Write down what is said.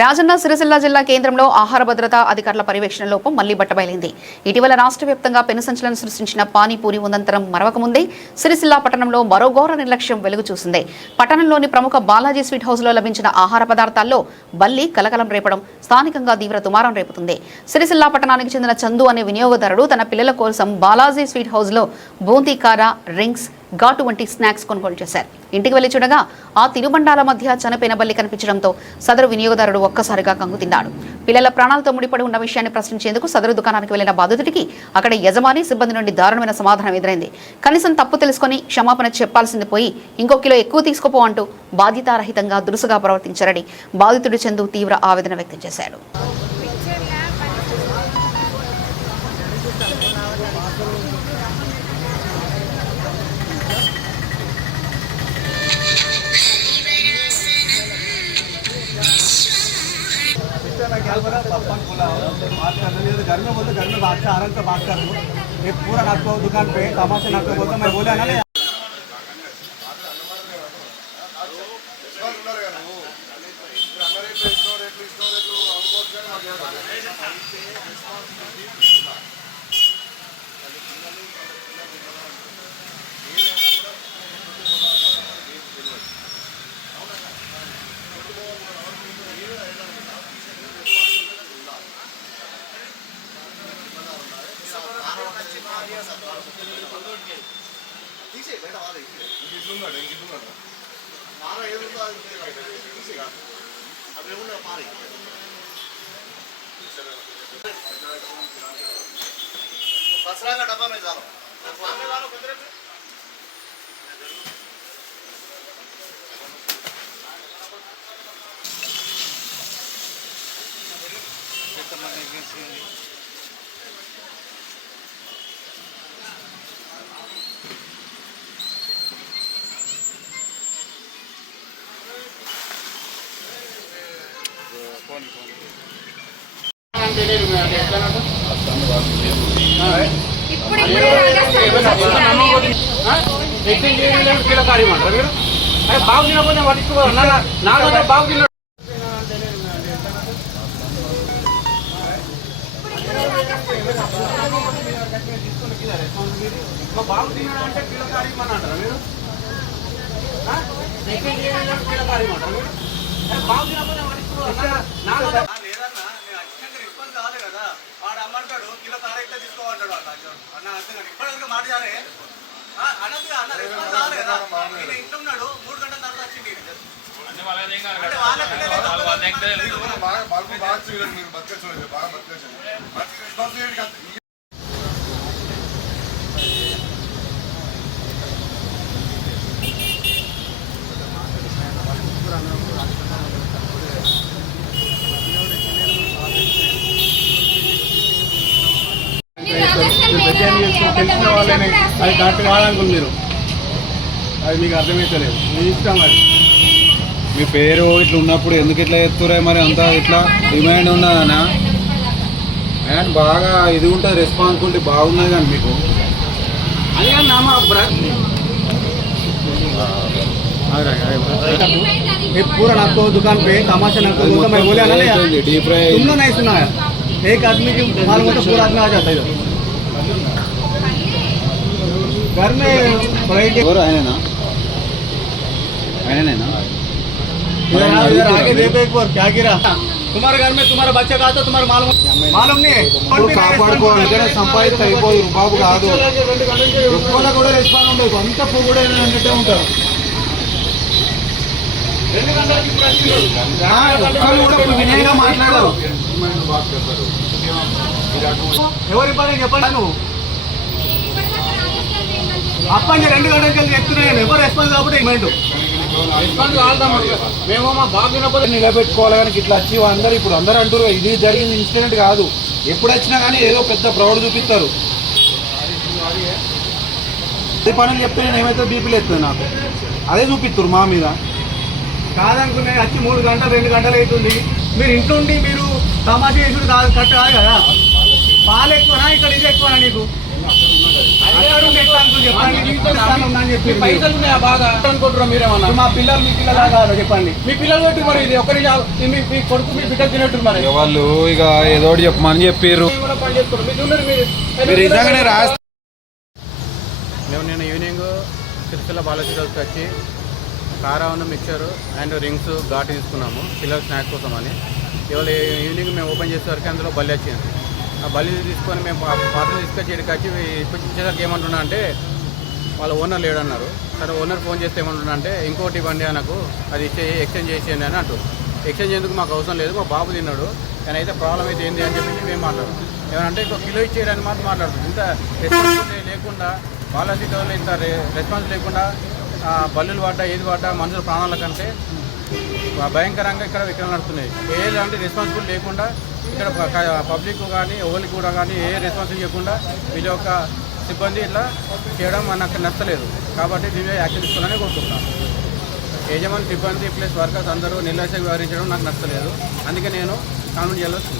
రాజన్న సిరిసిల్ల జిల్లా కేంద్రంలో ఆహార భద్రతా అధికారుల పర్యవేక్షణ లోపం మళ్లీ బట్టబయలైంది. ఇటీవల రాష్ట్ర వ్యాప్తంగా పెనుసంచలనం సృష్టించిన పానీపూరి ఉదంతరం మరవకముందే సిరిసిల్ల పట్టణంలో మరో ఘోర నిర్లక్ష్యం వెలుగు చూసింది. పట్టణంలోని ప్రముఖ బాలాజీ స్వీట్ హౌస్ లో లభించిన ఆహార పదార్థాల్లో బల్లి కలకలం రేపడం స్థానికంగా తీవ్ర దుమారం రేపుతుంది. సిరిసిల్ల పట్టణానికి చెందిన చందు అనే వినియోగదారుడు తన పిల్లల కోసం బాలాజీ స్వీట్ హౌస్ లో బూందీ కారా, రింగ్స్, ఘాటు వంటి స్నాక్స్ కొనుగోలు చేశారు. ఇంటికి వెళ్లి చూడగా ఆ తినుబండాల మధ్య చనిపోయిన బల్లి కనిపించడంతో సదరు వినియోగదారుడు ఒక్కసారిగా కంగుతిన్నాడు. పిల్లల ప్రాణాలతో ముడిపడి ఉన్న విషయాన్ని ప్రశ్నించేందుకు సదరు దుకాణానికి వెళ్లిన బాధితుడికి అక్కడ యజమాని, సిబ్బంది నుండి దారుణమైన సమాధానం ఎదురైంది. కనీసం తప్పు తెలుసుకుని క్షమాపణ చెప్పాల్సింది పోయి ఇంకో కిలో ఎక్కువ తీసుకుపో అంటూ బాధ్యతారహితంగా దురుసుగా ప్రవర్తించారని బాధితుడు చందు తీవ్ర ఆవేదన వ్యక్తం చేశాడు. घर में बोलते घर में बात से आरंग से बात कर लो। एक पूरा रात को दुकान पे तमाशा नाक बोलता मैं बोला ना डब्बा में डालो తెలిసిన వాళ్ళని అది కరెక్ట్ కావాలనుకుని మీరు అది మీకు అర్థమవుతలేదు. మీ ఇష్టం అది. మీ పేరు ఇట్లా ఉన్నప్పుడు ఎందుకు ఇట్లా ఎత్తురే మరి అంతా ఇట్లా డిమాండ్ ఉన్నదనా? అండ్ బాగా ఇది ఉంటుంది, రెస్పాన్సిబిలిటీ బాగున్నది కానీ మీకు అది కానీ నా पूरा रात को दुकान पे तमाशा नाक बोलता मैं बोला ना डीप फ्राई तुम लोग नहीं सुना है. एक आदमी की मालूम होता पूरा आदमी आ जाता है घर में. और है ना इधर आगे देखो एक बार क्या गिरा. तुम्हारे घर में तुम्हारा बच्चा का तो तुम्हारा मालूम नहीं है. కాపాడుకోవాలి సంపాదిత అయిపోయి బాబు కాదు ఎక్కువ కూడా రెస్పాండ్ ఉండదు. అంత కూడా అన్నట్టే ఉంటారు. వినయంగా మాట్లాడారు. ఎవరి పని చెప్పండి. నువ్వు అప్పటి 2 గంటలకి వెళ్ళి చెప్తున్నాను ఎవరు రెస్పాన్స్ కాబట్టి ఇవ్వండి. రెస్పాన్స్ కావాలమ్మా. మేము మా బాబు వినకపోతే నిలబెట్టుకోవాలి కానీ ఇట్లా వచ్చి అందరూ ఇప్పుడు అందరూ అంటారు ఇది జరిగింది ఇన్సిడెంట్ కాదు. ఎప్పుడు వచ్చినా కానీ ఏదో పెద్ద ప్రౌడ్ చూపిస్తారు. ఏ పనులు చెప్తే నేను ఏమైతే బీపీలు ఎత్తుంది నాకు అదే చూపిస్తారు మా మీద. కాదనుకునే వచ్చి 3 గంటలు 2 గంటలు అవుతుంది. మీరు ఇంట్లో ఉండి మీరు తమాషా చేసుడు కాదు, కరెక్ట్ కాదు కదా. పాలు ఎక్కువనా ఇక్కడ ఇది ఎక్కువనా నీకు అక్కడ ఉండి ఎట్లా అనుకో చెప్పండి దీంట్లో స్థానం ఉన్నా అని చెప్పి పైసలు ఉన్నాయా బాగా అనుకుంటున్నారా మీరేమన్నా? మా పిల్లలు మీ పిల్లలు కాదు చెప్పండి మీ పిల్లలు పెట్టి మరి ఇది ఒకరి మీ కొడుకు మీ బిడ్డలు తినట్టు మరి ఇక వాళ్ళు ఇక ఏదో ఒకటి చెప్పమని చెప్పారు. మేము కూడా పని చేసుకోండి మీరు చూడండి మీరు నిజంగానే రాస్తే మేము నిన్న ఈవినింగ్ సిరిసిల్ల బాలశ్రీకి వచ్చి కారావన్న మిక్చర్ అండ్ రింగ్స్ ఘాటు తీసుకున్నాము పిల్లల స్నాక్స్ కోసం అని. ఇవాళ ఈవినింగ్ మేము ఓపెన్ చేసేసరికి అందులో బల్లి వచ్చింది. ఆ బల్లి తీసుకొని మేము పాత్రలు తీసుకొచ్చి ఇక్కడికి వచ్చి ఇచ్చేసరికి ఏమంటున్నా అంటే వాళ్ళ ఓనర్ లేడన్నారు. సరే ఓనర్ ఫోన్ చేస్తే ఏమంటున్నా అంటే ఇంకోటి ఇవ్వండి నాకు అది ఎక్స్చేంజ్ చేసేయండి అని అంటారు. ఎక్స్చేంజ్ ఎందుకు మాకు అవసరం లేదు, మా బాబు తిన్నాడు, కానీ అయితే ప్రాబ్లం అయితే ఏంటి అని చెప్పి మేము మాట్లాడతాం. ఏమంటే ఇంకో కిలో ఇచ్చేయడానికి మాత్రం మాట్లాడుతుంది. ఇంత రెస్పాన్సిబిలిటీ లేకుండా బాలశ్రీలో ఇంత రెస్పాన్స్ లేకుండా బల్లులు పడ్డా ఏది పడ్డా మనుషుల ప్రాణాల కంటే భయంకరంగా ఇక్కడ విక్రయాలు నడుస్తున్నాయి. ఏదంటే రెస్పాన్సిబుల్ లేకుండా ఇక్కడ పబ్లిక్ కానీ ఎవరికి కూడా కానీ ఏ రెస్పాన్సిబుల్ చేయకుండా వీళ్ళ యొక్క సిబ్బంది ఇట్లా చేయడం నాకు నచ్చలేదు. కాబట్టి దీని యాక్షన్ తీసుకోవాలని కోరుకుంటున్నాను. యజమాని సిబ్బంది ప్లస్ వర్కర్స్ అందరూ నిర్లక్ష్యంగా వ్యవహరించడం నాకు నచ్చలేదు. అందుకే నేను కామెంట్ చేయాల్సి